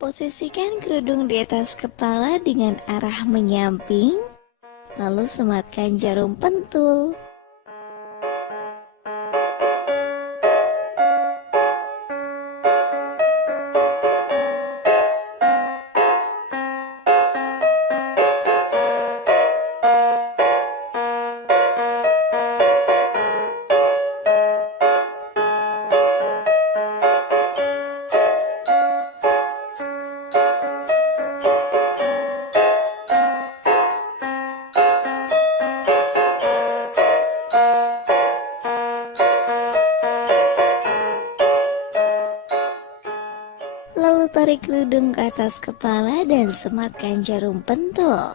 Posisikan kerudung di atas kepala dengan arah menyamping, lalu sematkan jarum pentul. Lalu tarik kerudung ke atas kepala dan sematkan jarum pentul.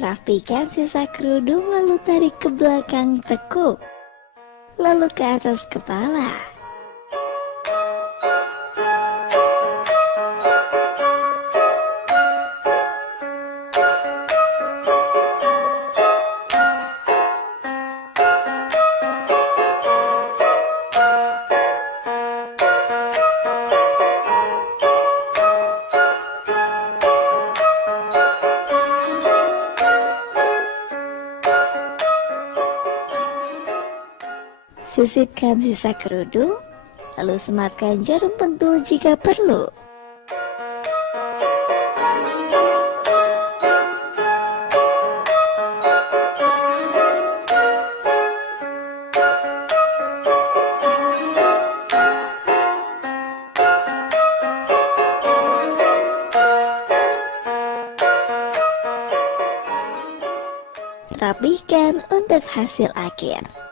Rapikan sisa kerudung lalu tarik ke belakang tekuk, lalu ke atas kepala. Sisipkan sisa kerudung, lalu sematkan jarum pentul jika perlu. Rapihkan untuk hasil akhir.